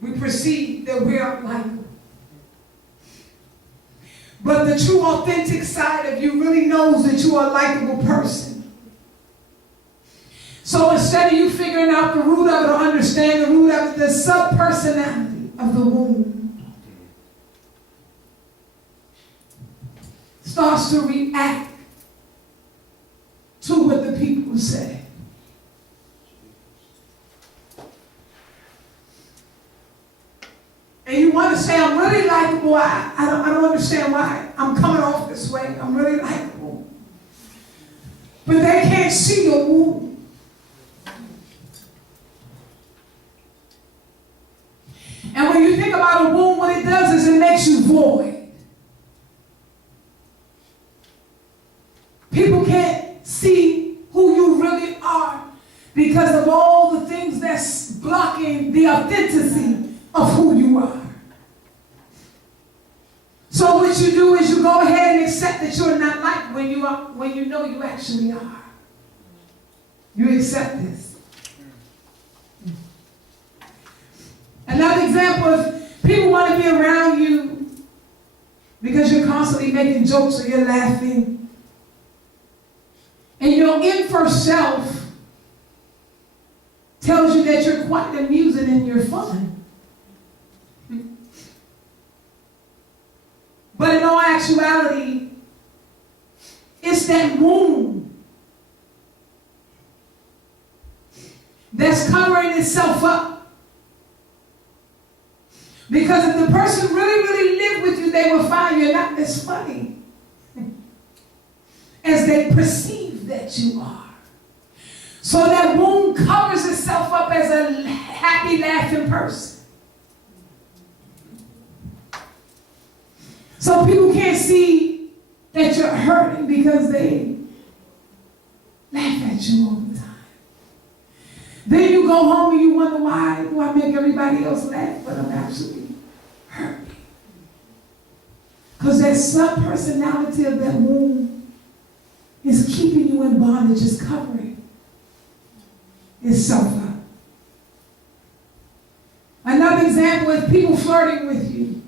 we perceive that we're unlikable. But the true, authentic side of you really knows that you are a likable person. So instead of you figuring out the root of it or understanding the root of it, the subpersonality of the womb starts to react to what the people say. And you want to say, I'm really likable. I don't understand why I'm coming off this way. I'm really likable. But they can't see your womb. And when you think about a womb, what it does is it makes you void. People can't see who you really are because of all the things that's blocking the authenticity of who you are. So what you do is you go ahead and accept that you're not like when you know you actually are. You accept this. Another example is people want to be around you because you're constantly making jokes or you're laughing. And your inner self tells you that you're quite amusing and you're fun. But in all actuality, it's that womb that's covering itself up. Because if the person really, really lived with you, they will find you're not as funny as they perceive that you are. So that womb covers itself up as a happy, laughing person. So people can't see that you're hurting because they laugh at you all the time. Then you go home and you wonder, why do I make everybody else laugh, but I'm actually hurting? Because that sub-personality of that womb is keeping you in bondage, is covering itself up. Another example is people flirting with you.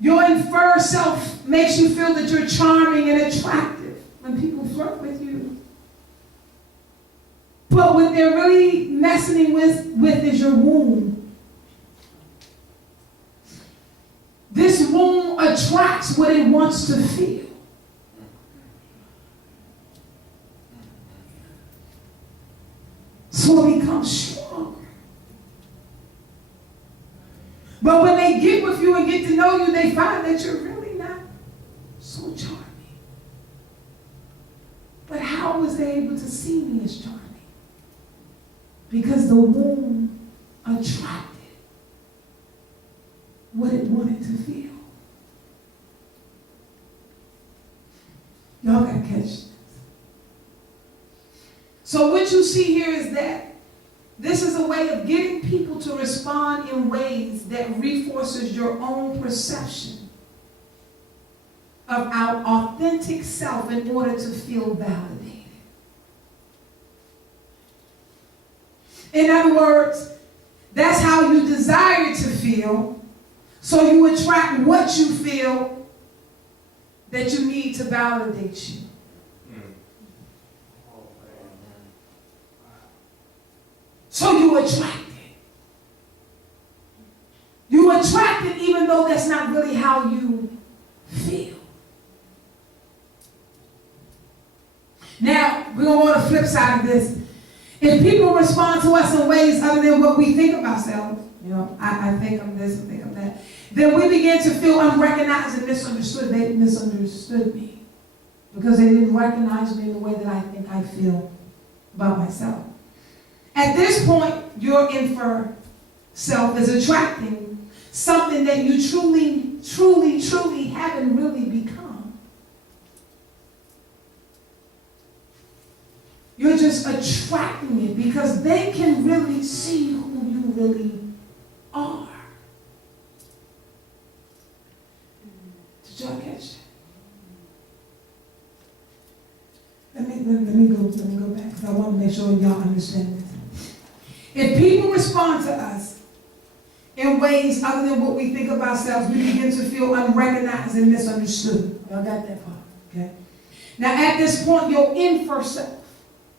Your infer self makes you feel that you're charming and attractive when people flirt with you. But what they're really messing with is your womb. This womb attracts what it wants to feel. So it becomes stronger. But when they get with you and get to know you, they find that you're really not so charming. But how was they able to see me as charming? Because the womb attracted what it wanted to feel. Y'all gotta catch this. So what you see here is that this is a way of getting people to respond in ways that reinforces your own perception of our authentic self in order to feel validated. In other words, that's how you desire to feel, so you attract what you feel that you need to validate you. So you attract it. You attract it even though that's not really how you feel. Now, we're going to go to the flip side of this. If people respond to us in ways other than what we think of ourselves, I think I'm this, I think I'm that, then we begin to feel unrecognized and misunderstood. They misunderstood me because they didn't recognize me in the way that I think I feel about myself. At this point, your infer self is attracting something that you truly haven't really become. You're just attracting it because they can really see who you really are. Did y'all catch that? Let me go back because I want to make sure y'all understand this. If people respond to us in ways other than what we think of ourselves, we begin to feel unrecognized and misunderstood. Y'all got that part, okay? Now at this point, your inner self,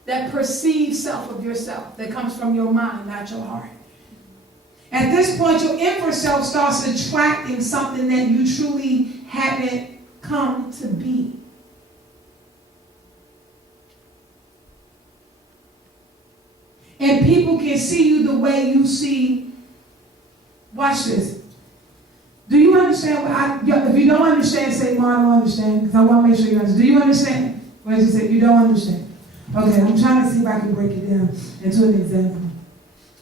that perceived self of yourself that comes from your mind, not your heart. At this point, your inner self starts attracting something that you truly haven't come to be. And people can see you the way you see. Watch this. Do you understand if you don't understand, say, "Well, I don't understand," because I want to make sure you understand. Do you understand? Or you say, you don't understand? Okay, I'm trying to see if I can break it down into an example.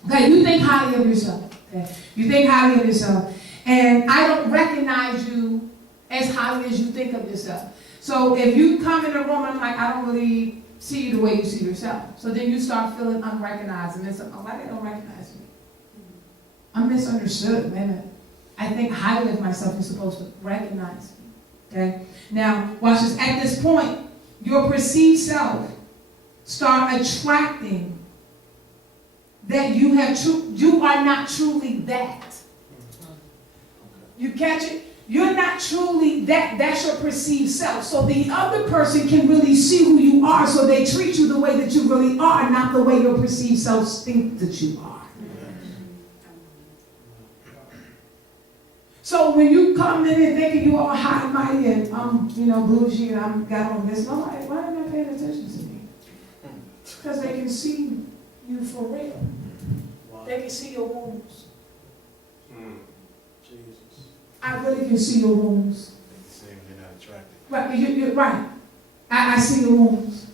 Okay, you think highly of yourself. Okay, you think highly of yourself. And I don't recognize you as highly as you think of yourself. So if you come in a room and I'm like, I don't really see you the way you see yourself. So then you start feeling unrecognized. And then oh, why they don't recognize me? I'm misunderstood. Wait a minute. I think highly of myself. You're supposed to recognize me. Okay? Now, watch this. At this point, your perceived self start attracting that you are not truly that. You catch it? You're not truly that. That's your perceived self. So the other person can really see who you are, so they treat you the way that you really are, not the way your perceived selves think that you are. So when you come in and thinking you are high and mighty and I'm, bougie and I'm got on this, I'm like, why are they not paying attention to me? Because they can see you for real. Wow. They can see your wounds. Jesus. I really can see your wounds. They're saying they're not attractive. Right, you're right. I see your wounds.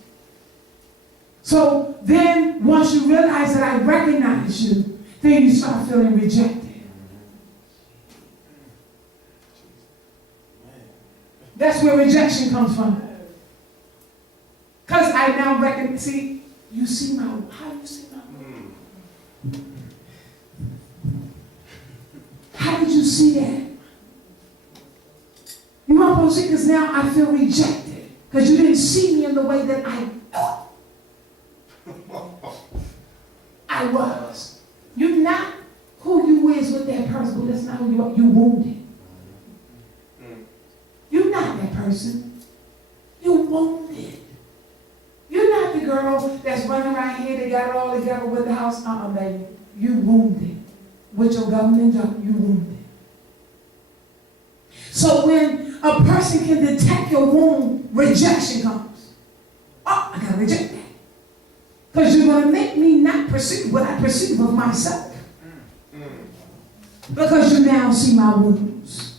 So then, once you realize that I recognize you, then you start feeling rejected. That's where rejection comes from. Because I now recognize, how do you see my How did you see that? You know what I'm saying? Because now I feel rejected. Because you didn't see me in the way that I thought I was. You're not who you is with that person, but that's not who you are. You wounded. You're not that person. You're wounded. You're not the girl that's running around here that got it all together with the house. Baby. You wounded. With your government job, you wounded. So when a person can detect your wound, rejection comes. Oh, I gotta reject that. Because you're gonna make me not perceive what I perceive of myself. Because you now see my wounds.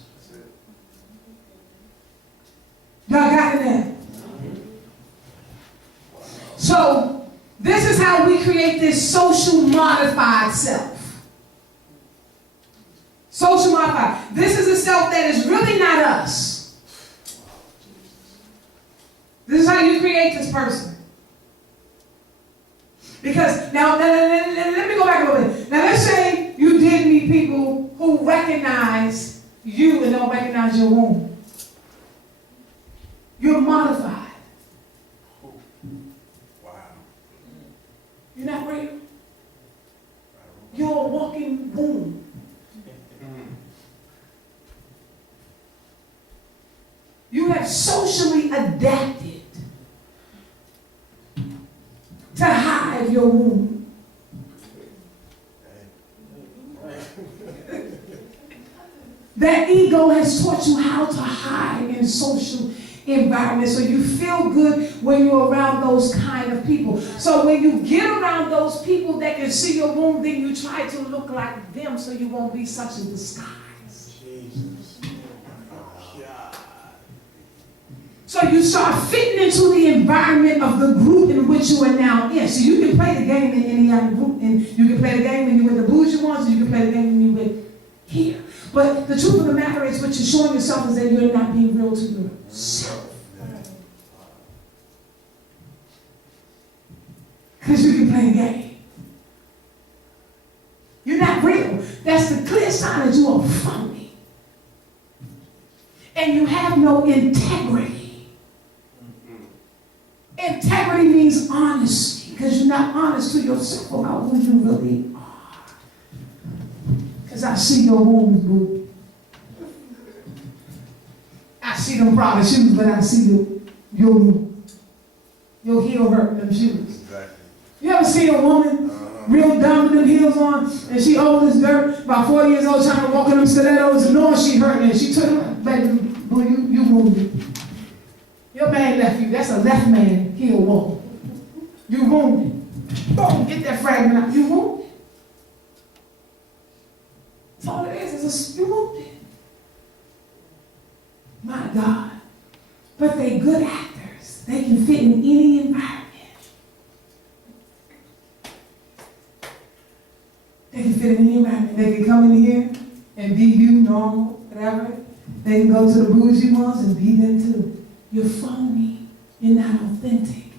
Y'all got it there? So, this is how we create this social modified self. Social modified. This is a self that is really not us. This is how you create this person. Because, now let me go back a little bit. Now, let's say you did meet people who recognize you and don't recognize your womb. You're modified. Wow. You're not real. You're a walking womb. You have socially adapted to hide your womb. That ego has taught you how to hide in social environment, so you feel good when you're around those kind of people. So when you get around those people that can see your womb, then you try to look like them so you won't be such a disguise. Jesus. So you start fitting into the environment of the group in which you are now in. So you can play the game in any other group, and you can play the game when you're with the bougie ones, and you can play the game when you're with here. But the truth of the matter is, what you're showing yourself is that you're not being real to yourself. Because you can play the game. You're not real. That's the clear sign that you are phony. And you have no integrity. Integrity means honesty, because you're not honest to yourself about who you really are. I see your wounds, boo. I see them probably shoes, but I see your heel hurt them shoes. Exactly. You ever see a woman real dumb with them heels on, and she old as dirt, about 40 years old, trying to walk in them stilettos, and knowing she hurting, and she took them, baby, boo, you wounded. Your man left you. That's a left man heel walk. You wounded. Boom, get that fragment out. You wounded. That's all it is. You wounded. My God. But they good actors. They can fit in any environment. They can fit in any environment. They can come in here and be you, normal, whatever. They can go to the bougie ones and be them too. You're phony. You're not authentic.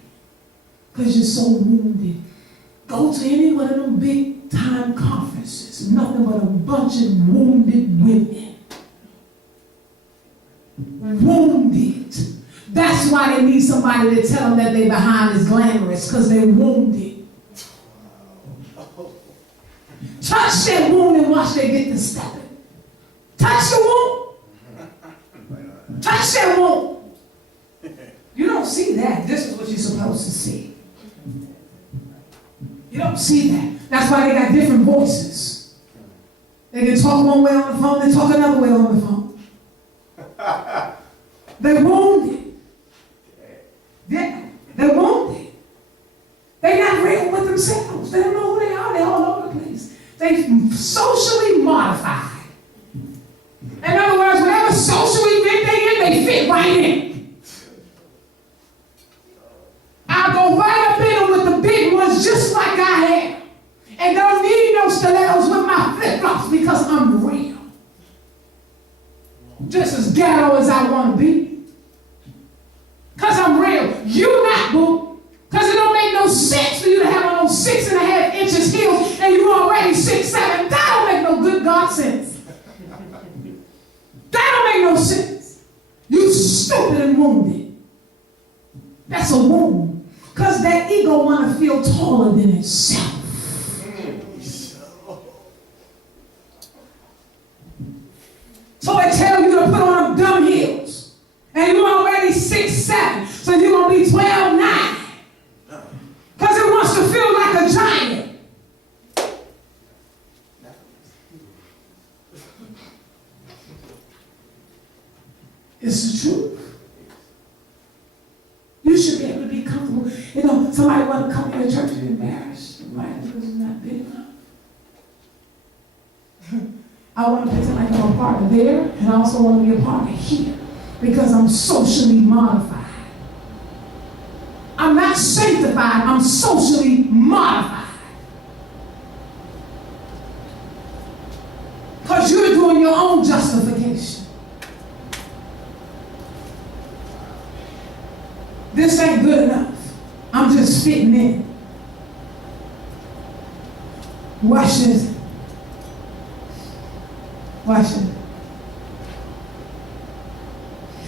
Because you're so wounded. Go to any one of them big time conferences. Nothing but a bunch of wounded women. Wounded. That's why they need somebody to tell them that they behind is glamorous. Because they're wounded. Touch that wound and watch they get to stepping. Touch the wound. Touch that wound. You don't see that. This is what you're supposed to see. You don't see that. That's why they got different voices. They can talk one way on the phone, they talk another way on the phone. They're wounded. They're wounded. They're not real with themselves. They don't know who they are. They're all over the place. They socially modified. In other words, whatever social event they in, they fit right in. I go right up in them with the big ones just like I am. And don't need no stilettos with my flip-flops because I'm real. Just as ghetto as I want to be. Because I'm real. You not, boo. Because it don't make no sense for you to have on those 6.5 inches heels and you already 6'7". That don't make no good God sense. That don't make no sense. You stupid and wounded. That's a wound. Because that ego want to feel taller than itself. So it tells you to put on them dumb heels. And you're already 6'7". So you're going to be 12'9". Because it wants to feel like a giant. It's the truth. You should be able to be comfortable. You know, somebody want to come to your church and be embarrassed. Right? Because it's not big enough. I want to pretend like I'm a part of there, and I also want to be a part of here. Because I'm socially modified. I'm not sanctified, I'm socially modified. Because you're doing your own justification. This ain't good enough. I'm just fitting in. Watch this. Watch this.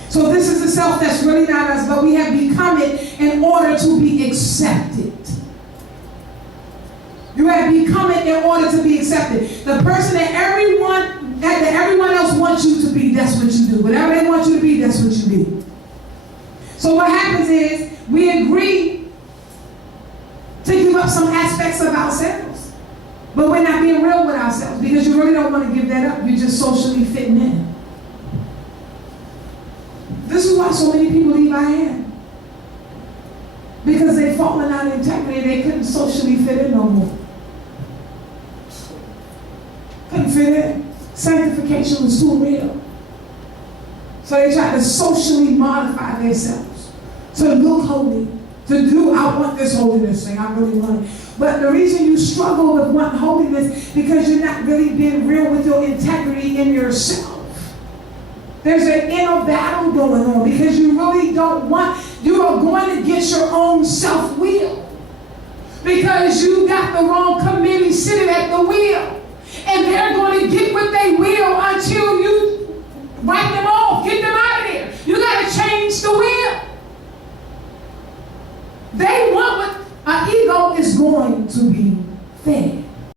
So this is the self that's really not us, but we have become it in order to be accepted. You have become it in order to be accepted. The person that everyone else wants you to be, that's what you do. Whatever they want you to be, that's what you be. So what happens is we agree to give up some aspects of ourselves. But we're not being real with ourselves because you really don't want to give that up. You're just socially fitting in. This is why so many people leave our hand. Because they've fallen out of integrity. They couldn't socially fit in no more. Couldn't fit in. Sanctification was too real. So they tried to socially modify themselves. To look holy. To do, I want this holiness thing. I really want it. But the reason you struggle with wanting holiness because you're not really being real with your integrity in yourself. There's an inner battle going on because you really don't want, you are going to get your own self-will. Because you got the wrong committee sitting at the wheel. And they're going to get what they will until you wipe them off, get them out of there. You got to change the wheel. They want what an ego is going to be fed.